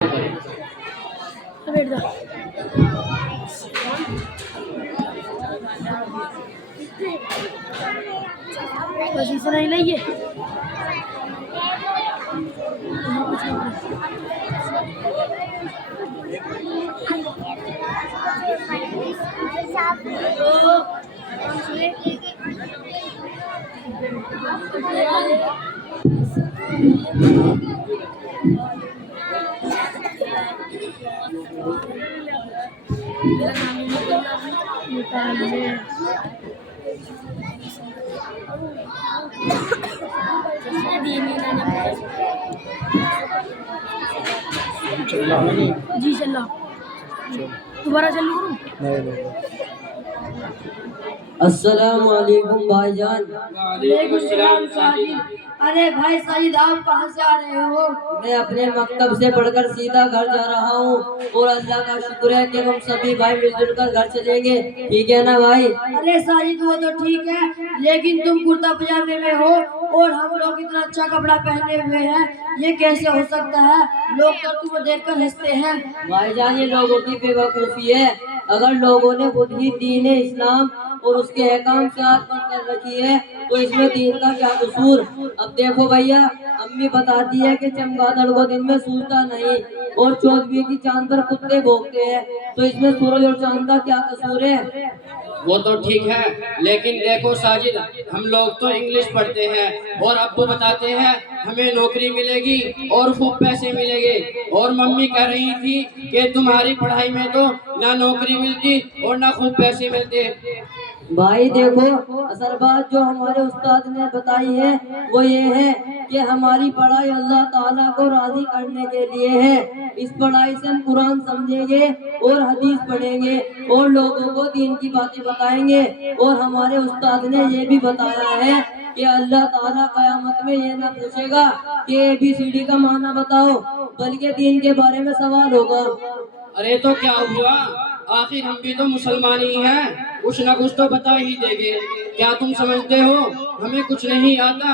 بیٹھ جا وزن سے نہیں لئیے جی چل دوبارہ چلو کروں السلام علیکم بھائی جان۔ وعلیکم السلام ساجد۔ ارے بھائی ساجد آپ کہاں سے آ رہے ہو؟ میں اپنے مکتب سے پڑھ کر سیدھا گھر جا رہا ہوں اور اللہ کا شکر ہے کہ ہم سبھی بھائی مل جل کر گھر چلیں گے، ٹھیک ہے نا بھائی؟ ارے ساجد وہ تو ٹھیک ہے لیکن تم کرتا پجامے میں ہو اور ہم لوگ اتنا اچھا کپڑا پہنے ہوئے ہیں، یہ کیسے ہو سکتا ہے؟ لوگ تو تمہیں دیکھ کر ہنستے ہیں۔ بھائی جان یہ لوگوں کی بے وقوفی ہے، اگر لوگوں نے خود ہی دین اسلام اور اس کے احکام سے ہاتھ بند کر رکھی ہے تو اس میں دین کا کیا قصور؟ اب دیکھو بھیا، امی بتاتی ہے کہ چمگادڑ کو دن میں سوجتا نہیں اور چودویں کی چاند پر کتے بھونکتے ہیں، تو اس میں سورج اور چاند کا کیا قصور ہے؟ وہ تو ٹھیک ہے لیکن دیکھو ساجد، ہم لوگ تو انگلش پڑھتے ہیں اور ابو بتاتے ہیں ہمیں نوکری ملے گی اور خوب پیسے ملے گے، اور ممی کہہ رہی تھی کہ تمہاری پڑھائی میں تو نہ نوکری ملتی اور نہ خوب پیسے ملتے۔ بھائی دیکھو، اصل بات جو ہمارے استاد نے بتائی ہے وہ یہ ہے کہ ہماری پڑھائی اللہ تعالیٰ کو راضی کرنے کے لیے ہے۔ اس پڑھائی سے ہم قرآن سمجھیں گے اور حدیث پڑھیں گے اور لوگوں کو دین کی باتیں بتائیں گے، اور ہمارے استاد نے یہ بھی بتایا ہے کہ اللہ تعالیٰ قیامت میں یہ نہ پوچھے گا کہ ABCD کا معنی بتاؤ، بلکہ دین کے بارے میں سوال ہوگا۔ ارے تو کیا ہوا، آخر ہم بھی تو مسلمان ہی ہیں، کچھ نہ کچھ تو بتا ہی دیں گے۔ کیا تم سمجھتے ہو ہمیں کچھ نہیں آتا؟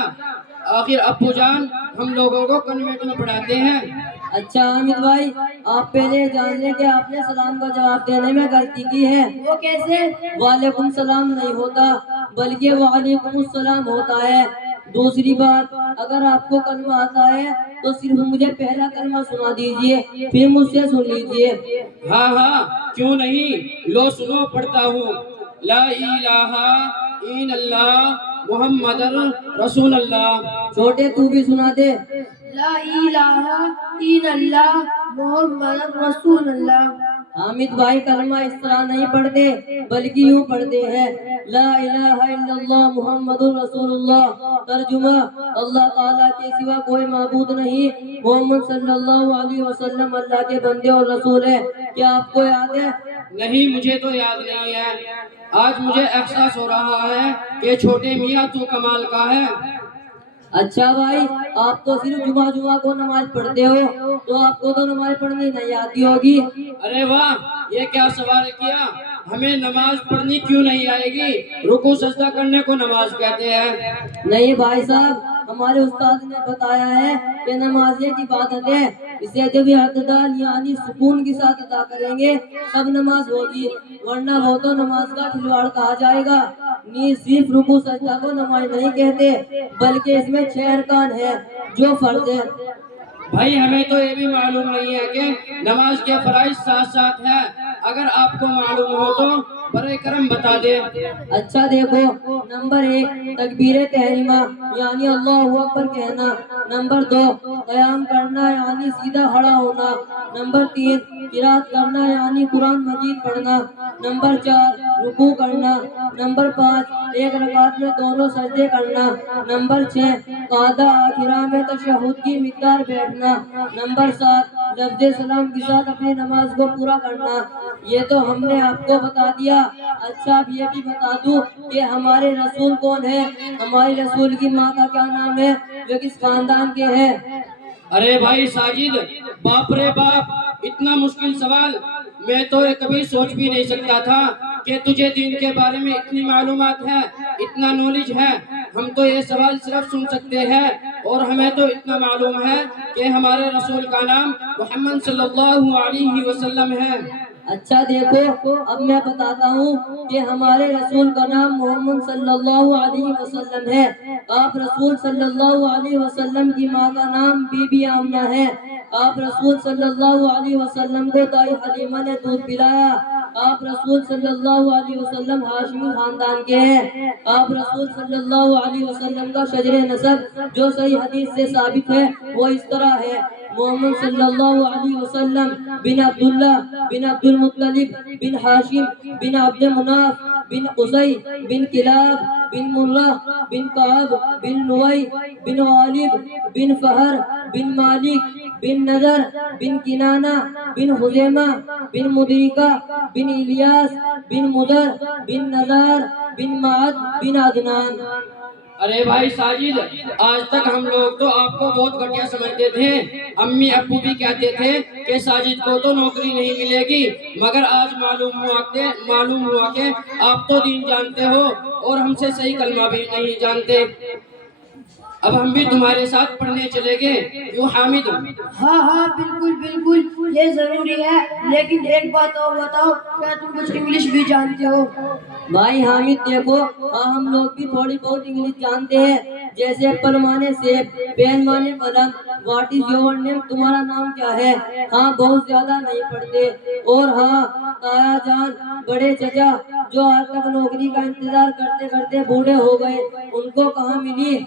آخر ابو جان ہم لوگوں کو کنوینٹ میں پڑھاتے ہیں۔ اچھا حامد بھائی، آپ پہلے جان لیں کہ آپ نے سلام کا جواب دینے میں غلطی کی ہے۔ وہ کیسے؟ وعلیکم السلام نہیں ہوتا بلکہ وعلیکم السلام ہوتا ہے۔ دوسری بات، اگر آپ کو کلمہ آتا ہے تو صرف مجھے پہلا کلمہ سنا دیجئے، پھر مجھ سے سن لیجئے۔ ہاں ہاں کیوں نہیں، لو سنو پڑھتا ہوں۔ لا الہ الا اللہ محمد رسول اللہ۔ چھوٹے تو بھی سنا دے۔ لا الہ الا اللہ محمد رسول اللہ۔ حامد بھائی کلمہ اس طرح نہیں پڑھتے بلکہ یوں پڑھتے ہیں، لا الہ الا اللہ محمد رسول اللہ۔ ترجمہ، اللہ تعالیٰ کے سوا کوئی معبود نہیں، محمد صلی اللہ علیہ وسلم اللہ کے بندے اور رسول ہیں۔ کیا آپ کو یاد ہے؟ نہیں مجھے تو یاد نہیں ہے، آج مجھے احساس ہو رہا ہے کہ چھوٹے میاں تو کمال کا ہے۔ اچھا بھائی، آپ تو صرف جمعہ کو نماز پڑھتے ہو تو آپ کو تو نماز پڑھنی نہیں آتی ہوگی۔ ارے واہ، یہ کیا سوال کیا، ہمیں نماز پڑھنی کیوں نہیں آئے گی؟ رکوع سجدہ کرنے کو نماز کہتے ہیں۔ نہیں بھائی صاحب، ہمارے استاد نے بتایا ہے کہ نماز ایک عبادت ہے، اسے جب اعتدال یعنی سکون کے ساتھ ادا کریں گے تب نماز ہوگی، ورنہ وہ تو نماز کا کھلواڑ کہا جائے گا۔ نیز صرف رکوع سجدہ کو نماز نہیں کہتے بلکہ اس میں 6 ارکان ہیں جو فرض ہیں۔ بھائی ہمیں تو یہ بھی معلوم نہیں ہے کہ نماز کے فرائض ساتھ ساتھ ہیں، اگر آپ کو معلوم ہو تو برائے کرم بتا دے۔ اچھا دیکھو، نمبر 1 تکبیر تحریمہ یعنی اللہ اکبر کہنا، نمبر 2 قیام کرنا یعنی سیدھا کھڑا ہونا، نمبر 3 قرات کرنا یعنی قرآن مجید پڑھنا، نمبر 4 رکوع کرنا، نمبر 5 ایک رکعت میں دونوں سجدے کرنا، نمبر 6 قعدہ آخرہ میں تشہد کی مقدار بیٹھنا، نمبر 7 لفظ سلام کے ساتھ اپنی نماز کو پورا کرنا۔ یہ تو ہم نے آپ کو بتا دیا۔ اچھا اب یہ بھی بتا دوں کہ ہمارے رسول کون ہے، ہمارے رسول کی ماں کا کیا نام ہے، جو کس خاندان کے ہیں؟ ارے بھائی ساجد، باپ رے باپ، اتنا مشکل سوال، میں تو کبھی سوچ بھی نہیں سکتا تھا کہ تجھے دین کے بارے میں اتنی معلومات ہے، اتنا نالج ہے۔ ہم تو یہ سوال صرف سن سکتے ہیں اور ہمیں تو اتنا معلوم ہے کہ ہمارے رسول کا نام محمد صلی اللہ علیہ وسلم ہے۔ اچھا دیکھو، اب میں بتاتا ہوں کہ ہمارے رسول کا نام محمد صلی اللہ علیہ وسلم ہے۔ آپ رسول صلی اللہ علیہ وسلم کی ماں کا نام بی بی آمنہ ہے۔ آپ رسول صلی اللہ علیہ وسلم کو دائی حلیمہ نے دودھ پلایا۔ آپ رسول صلی اللہ علیہ وسلم ہاشمی خاندان کے ہیں۔ آپ رسول صلی اللہ علیہ وسلم کا شجر نسب جو صحیح حدیث سے ثابت ہے وہ اس طرح ہے: محمد صلی اللہ علیہ وسلم بن عبداللہ بن عبد المطلب بن ہاشم بن عبد مناف بن قصی بن کلاب بن مرہ بن کعب بن لؤی بن غالب بن فہر بن مالک بن نضر بن کنانہ بن خزیمہ بن مدرکہ بن الیاس بن مدر بن نزار بن معد بن عدنان۔ ارے بھائی ساجد، آج تک ہم لوگ تو آپ کو بہت گھٹیا سمجھتے تھے۔ امی ابو بھی کہتے تھے کہ ساجد کو تو نوکری نہیں ملے گی، مگر آج معلوم ہوا کہ آپ تو دین جانتے ہو اور ہم سے صحیح کلمہ بھی نہیں جانتے۔ اب ہم بھی تمہارے ساتھ پڑھنے چلے گے، یوں حامد؟ ہاں ہاں بالکل بالکل، یہ ضروری ہے، لیکن ایک بات اور بتاؤ، کیا تم کچھ انگلش بھی جانتے ہو؟ بھائی حامد دیکھو، ہاں ہم لوگ بھی تھوڑی بہت انگلش جانتے ہیں، جیسے ایپل مانے سیب، پین مانے قلم، واٹ از یور نیم، تمہارا نام کیا ہے؟ ہاں بہت زیادہ نہیں پڑھتے۔ اور ہاں تایا جان، بڑے چچا جو آج تک نوکری کا انتظار کرتے کرتے بوڑھے ہو گئے، ان کو کہاں ملی؟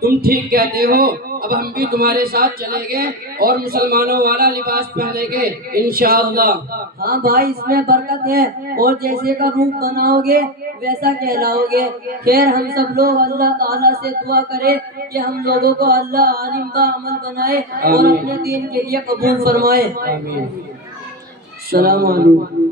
تم ٹھیک کہتے ہو، اب ہم بھی تمہارے ساتھ چلیں گے اور مسلمانوں والا لباس پہنیں گے انشاءاللہ۔ ہاں بھائی، اس میں برکت ہے، اور جیسے کا روپ بناؤ گے ویسا کہلاؤ گے۔ خیر، ہم سب لوگ اللہ تعالیٰ سے دعا کرے کہ ہم لوگوں کو اللہ عالم با عمل بنائے اور اپنے دین کے لیے قبول فرمائے۔ السلام علیکم۔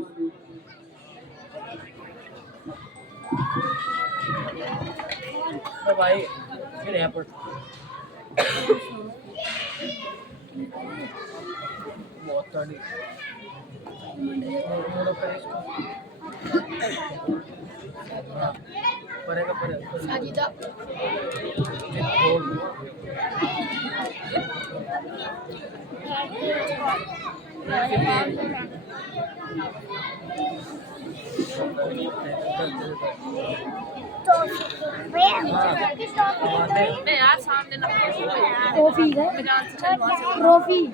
ٹرافی